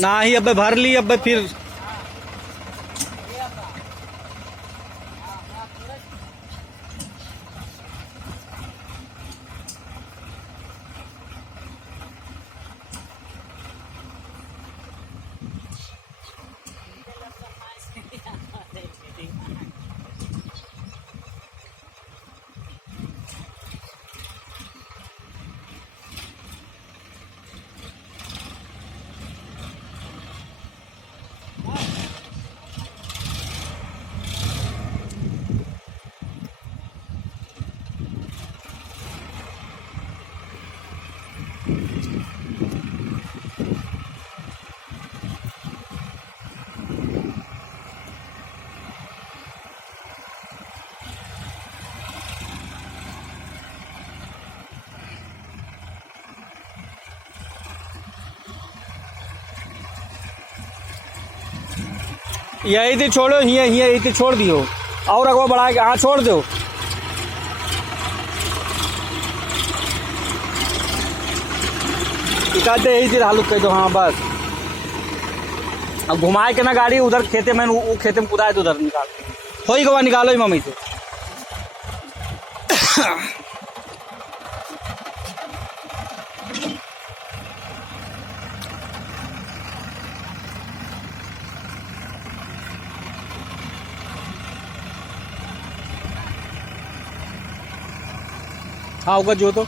ना ही अब भर ली अब फिर यही थी छोड़ो यही थी छोड़ दियो और अगवा बढ़ा के हाँ छोड़ दो। कहते यही थी हालत कह दो हाँ बस। अब घुमाए के ना गाड़ी उधर खेते में वो खेते में कुदाए तो उधर निकाल हो ही गवा निकालो ही मम्मी से। हाँ होगा जो तो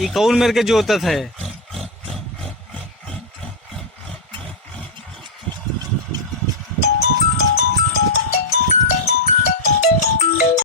ये कौन मेरे के जोतत है।